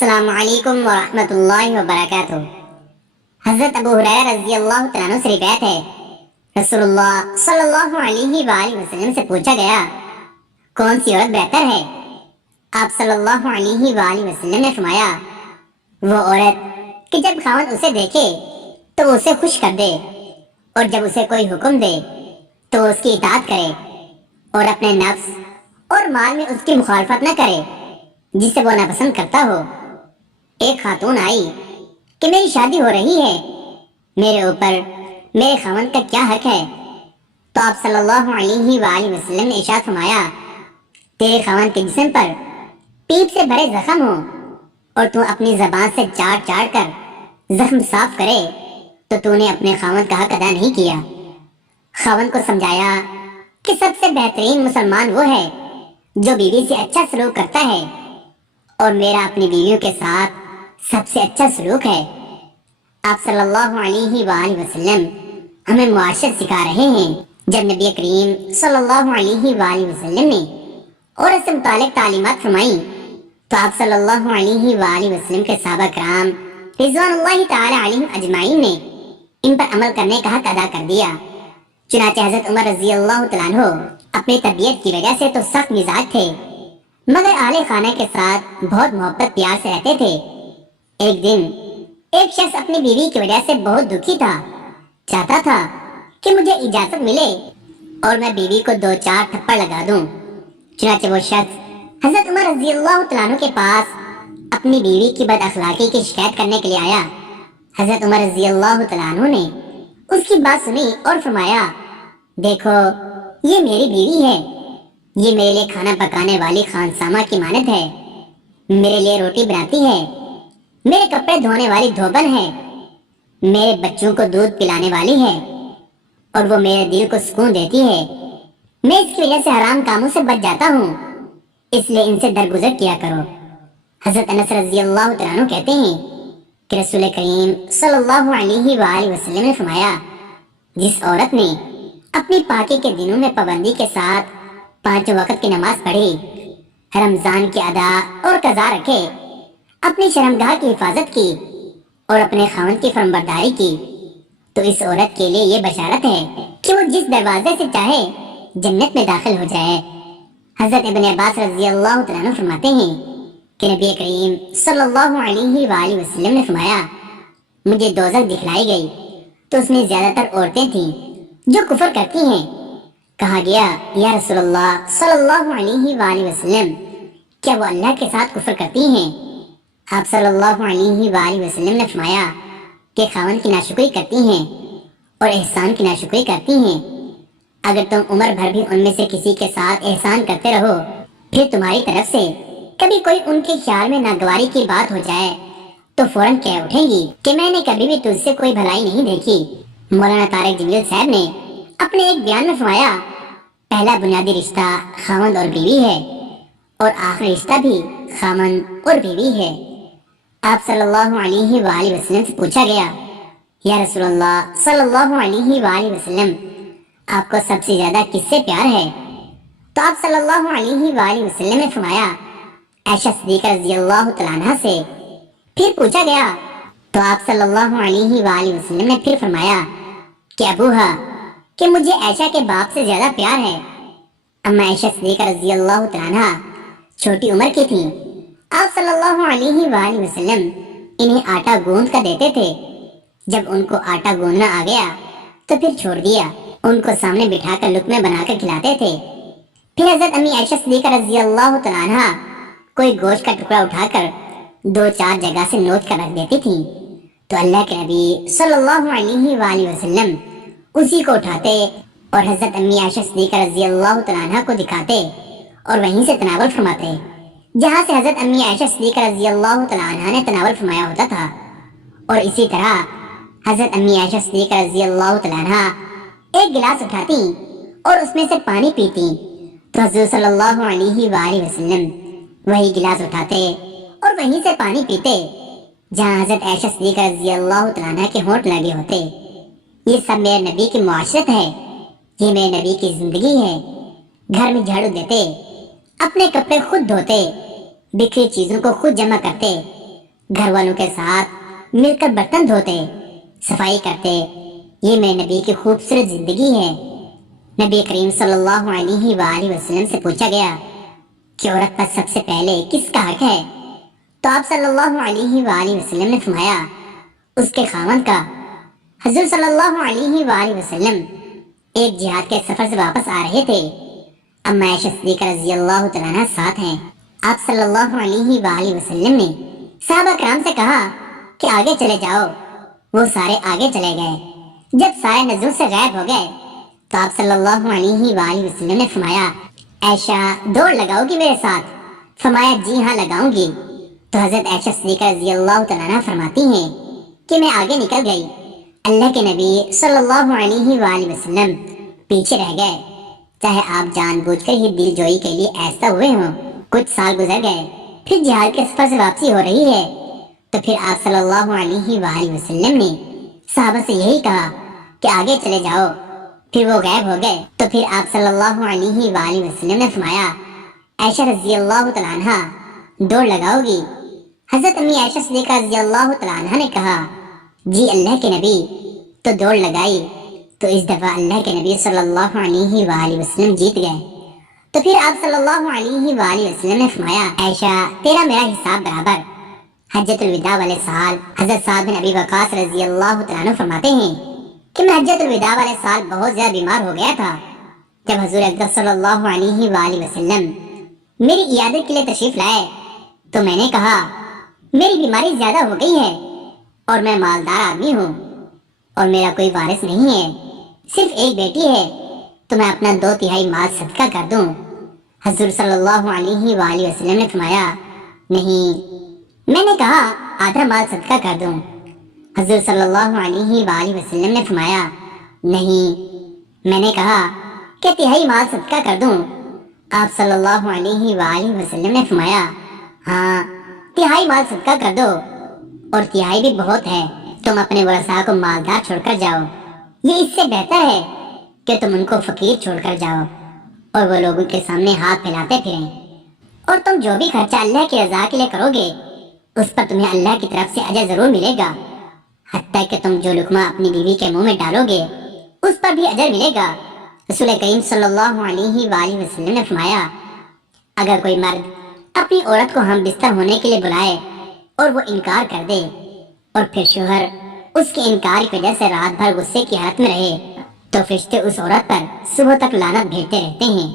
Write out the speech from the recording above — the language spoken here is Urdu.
السلام علیکم ورحمۃ اللہ وبرکاتہ۔ حضرت ابو ہریرہ رضی اللہ تعالیٰ عنہ سے روایت ہے، رسول اللہ صلی اللہ علیہ وآلہ وسلم سے پوچھا گیا کون سی عورت بہتر ہے؟ آپ صلی اللہ علیہ وآلہ وسلم نے فرمایا وہ عورت کہ جب خاوند اسے دیکھے تو وہ اسے خوش کر دے، اور جب اسے کوئی حکم دے تو اس کی اطاعت کرے، اور اپنے نفس اور مال میں اس کی مخالفت نہ کرے جسے وہ ناپسند کرتا ہو۔ ایک خاتون آئی کہ میری شادی ہو رہی ہے، میرے اوپر میرے خاوند کا کیا حق ہے؟ تو آپ صلی اللہ علیہ وآلہ وسلم نے ارشاد فرمایا، تیرے خاوند کے جسم پر پیپ سے بھرے زخم ہو اور تو اپنی زبان سے چاٹ چاٹ کر زخم صاف کرے تو تو نے اپنے خاوند کا حق ادا نہیں کیا۔ خاوند کو سمجھایا کہ سب سے بہترین مسلمان وہ ہے جو بیوی سے اچھا سلوک کرتا ہے، اور میرا اپنی بیویوں کے ساتھ سب سے اچھا سلوک ہے۔ آپ صلی اللہ علیہ وآلہ وسلم ہمیں معاشرت سکھا رہے ہیں۔ جب نبی کریم صلی اللہ علیہ وآلہ وسلم نے عورت سے متعلق تعلیمات فرمائیں تو آپ صلی اللہ علیہ وآلہ وسلم کے صحابہ کرام رضوان اللہ تعالی علیہم اجمعین نے ان پر عمل کرنے کا حق ادا کر دیا۔ چنانچہ حضرت عمر رضی اللہ تعالیٰ عنہ اپنی طبیعت کی وجہ سے تو سخت مزاج تھے، مگر اہل خانہ کے ساتھ بہت محبت پیار سے رہتے تھے۔ ایک دن ایک شخص اپنی بیوی کی وجہ سے بہت دکھی تھا، چاہتا تھا کہ مجھے اجازت ملے اور میں بیوی کو 2-4 تھپڑ لگا دوں۔ چنانچہ وہ شخص حضرت عمر رضی اللہ تعالیٰ عنہ کے پاس اپنی بیوی کی بد اخلاقی کی شکایت کرنے کے لیے آیا۔ حضرت عمر رضی اللہ تعالیٰ عنہ نے اس کی بات سنی اور فرمایا، دیکھو یہ میری بیوی ہے، یہ میرے لیے کھانا پکانے والی خانسامہ کی مانند ہے، میرے لیے روٹی بناتی ہے، میرے کپڑے دھونے والی دھوبن ہے، میرے بچوں کو دودھ پلانے والی ہے، اور وہ میرے دل کو سکون دیتی ہے۔ میں اس کی وجہ سے حرام کاموں سے بچ جاتا ہوں، اس لیے ان سے درگزر کیا کرو۔ حضرت انس رضی اللہ تعالیٰ عنہ کہتے ہیں کہ رسول کریم صلی اللہ علیہ وآلہ وسلم نے فرمایا، جس عورت نے اپنی پاکی کے دنوں میں پابندی کے ساتھ 5 وقت کی نماز پڑھی، رمضان کی ادا اور قضا رکھے، اپنی شرمگاہ کی حفاظت کی اور اپنے خاوند کی فرمانبرداری کی، تو اس عورت کے لیے یہ بشارت ہے کہ وہ جس دروازے سے چاہے جنت میں داخل ہو جائے۔ حضرت ابن عباس رضی اللہ تعالیٰ عنہ فرماتے ہیں کہ نبی کریم صلی اللہ علیہ وآلہ وسلم نے فرمایا، مجھے دوزخ دکھلائی گئی تو اس میں زیادہ تر عورتیں تھیں جو کفر کرتی ہیں۔ کہا گیا، یا رسول اللہ صلی اللہ علیہ وآلہ وسلم، کیا وہ اللہ کے ساتھ کفر کرتی ہیں؟ آپ صلی اللہ علیہ وآلہ وسلم نے فرمایا کہ خاوند کی ناشکری کرتی ہیں اور احسان کی ناشکری کرتی ہیں۔ اگر تم عمر بھر بھی ان میں سے کسی کے ساتھ احسان کرتے رہو، پھر تمہاری طرف سے کبھی کوئی ان کے خیال میں ناگواری کی بات ہو جائے تو فوراً کہہ اٹھیں گی کہ میں نے کبھی بھی تجھ سے کوئی بھلائی نہیں دیکھی۔ مولانا طارق جمیل صاحب نے اپنے ایک بیان میں فرمایا، پہلا بنیادی رشتہ خاوند اور بیوی ہے، اور آخری رشتہ بھی خاوند اور بیوی ہے۔ آپ صلی اللہ علیہ وآلہ وسلم سے پوچھا گیا، یا رسول اللہ صلی اللہ علیہ وآلہ وسلم، آپ کو سب سے زیادہ کس سے پیار ہے؟ تو آپ صلی اللہ علیہ وآلہ وسلم نے فرمایا، عائشہ صدیقہ رضی اللہ تعالیٰ عنہ سے۔ پھر پوچھا گیا تو آپ صلی اللہ علیہ وآلہ وسلم نے پھر فرمایا کہ ابوہا، کہ مجھے عائشہ کے باپ سے زیادہ پیار ہے۔ اما عائشہ صدیقہ رضی اللہ تعالیٰ عنہ چھوٹی عمر کی تھیں۔ آپ صلی اللہ علیہ وآلہ وسلم انہیں آٹا گوندھ کر دیتے تھے۔ جب ان کو آٹا گوندنا آ گیا تو پھر چھوڑ دیا، ان کو سامنے بٹھا کر لقمے بنا کر کھلاتے تھے۔ پھر حضرت امی عائشہ صدیقہ رضی اللہ تعالیٰ عنہ کوئی گوشت کا ٹکڑا اٹھا کر 2-4 جگہ سے نوچ کر رکھ دیتی تھیں، تو اللہ کے نبی صلی اللہ علیہ وآلہ وسلم اسی کو اٹھاتے اور حضرت امی عائشہ صدیقہ رضی اللہ تعالیٰ عنہ کو دکھاتے اور وہیں سے تناول فرماتے جہاں سے حضرت امی عائشہ صدیقہ رضی اللہ تعالیٰ عنہ نے تناول فرمایا ہوتا تھا، اور اسی طرح حضرت امی عائشہ صدیقہ رضی اللہ تعالیٰ عنہ ایک گلاس اٹھاتی اور اس میں سے پانی پیتی، تو حضور صلی اللہ علیہ وآلہ وسلم وہی گلاس اٹھاتے اور وہیں سے پانی پیتے جہاں حضرت عائشہ صدیقہ رضی اللہ تعالیٰ عنہ کے ہونٹ لگے ہوتے۔ یہ سب میرے نبی کی معاشرت ہے، یہ میرے نبی کی زندگی ہے۔ گھر میں جھاڑو دیتے، اپنے کپڑے خود دھوتے، بکھری چیزوں کو خود جمع کرتے، گھر والوں کے ساتھ مل کر برتن دھوتے، صفائی کرتے۔ یہ میرے نبی کی خوبصورت زندگی ہے۔ نبی کریم صلی اللہ علیہ وآلہ وسلم سے پوچھا گیا کہ عورت پر سب سے پہلے کس کا حق ہے؟ تو آپ صلی اللہ علیہ وآلہ وسلم نے فرمایا اس کے خاوند کا۔ حضور صلی اللہ علیہ وآلہ وسلم ایک جہاد کے سفر سے واپس آ رہے تھے۔ اما عائشہ صدیقہ رضی اللہ تعالیٰ عنہ ساتھ ہیں۔ آپ صلی اللہ علیہ وآلہ وسلم نے صحابہ کرام سے کہا کہ آگے چلے جاؤ۔ وہ سارے آگے چلے گئے۔ جب سارے نظروں سے غائب ہو گئے تو آپ صلی اللہ علیہ وآلہ وسلم نے فرمایا عائشہ دوڑ لگاؤ گی میرے ساتھ؟ فرمایا جی ہاں لگاؤں گی۔ تو حضرت عائشہ صدیقہ رضی اللہ تعالیٰ عنہ فرماتی ہیں کہ میں آگے نکل گئی، اللہ کے نبی صلی اللہ علیہ وآلہ وسلم پیچھے رہ گئے۔ چاہے آپ جان بوجھ کر ہی دل جوئی کے لیے ایسا ہوئے ہوں۔ کچھ سال گزر گئے، پھر جہاد کے سفر سے واپسی ہو رہی ہے تو پھر آپ صلی اللہ علیہ وآلہ وسلم نے صحابہ سے یہی کہا کہ آگے چلے جاؤ۔ پھر وہ غائب ہو گئے تو پھر آپ صلی اللہ علیہ وآلہ وسلم نے فرمایا عائشہ رضی اللہ تعالیٰ عنہ دوڑ لگاؤ گی؟ حضرت امی عائشہ صدیقہ رضی اللہ تعالیٰ عنہ نے کہا جی اللہ کے نبی۔ تو دوڑ لگائی تو اس دفعہ اللہ کے نبی صلی اللہ علیہ وآلہ وسلم جیت گئے۔ تو پھر آپ صلی اللہ علیہ وآلہ وسلم نے فرمایا عائشہ تیرا میرا حساب برابر۔ حجۃ الوداع والے سال حضرت سعد بن ابی وقاص رضی اللہ تعالیٰ عنہ فرماتے ہیں کہ میں حجۃ الوداع والے سال بہت زیادہ بیمار ہو گیا تھا۔ جب حضور اکرم صلی اللہ علیہ وآلہ وسلم میری عیادت کے لیے تشریف لائے تو میں نے کہا میری بیماری زیادہ ہو گئی ہے اور میں مالدار آدمی ہوں اور میرا کوئی وارث نہیں ہے، صرف ایک بیٹی ہے، تو میں اپنا 2/3 مال صدقہ کر دوں۔ حضور صلی اللہ علیہ وآلہ وسلم نے فرمایا نہیں۔ میں نے کہا آدھا مال صدقہ کر دوں۔ حضور صلی اللہ علیہ وآلہ وسلم نے فرمایا نہیں۔ میں نے کہا کہ 1/3 مال صدقہ کر دوں۔ آپ صلی اللہ علیہ وآلہ وسلم نے فرمایا ہاں 1/3 مال صدقہ کر دو، اور 1/3 بھی بہت ہے، تم اپنے ورثاء کو مالدار چھوڑ کر جاؤ، یہ اس سے بہتر ہے کہ تم ان کو فقیر چھوڑ کر جاؤ اور وہ لوگوں کے سامنے ہاتھ پھیلاتے پھریں۔ اور تم جو بھی خرچہ اللہ کی رضا کے لیے کرو گے اس پر تمہیں اللہ کی طرف سے اجر ضرور ملے گا، حتیٰ کہ تم جو لقمہ اپنی بیوی کے منہ میں ڈالو گے اس پر بھی اجر ملے گا۔ رسول کریم صلی اللہ علیہ وآلہ وسلم نے فرمایا اگر کوئی مرد اپنی عورت کو ہم بستر ہونے کے لیے بلائے اور وہ انکار کر دے اور پھر شوہر اس کے انکار کی وجہ سے رات بھر غصے کی حالت میں رہے تو فرشتے اس عورت پر صبح تک لعنت بھیجتے رہتے ہیں۔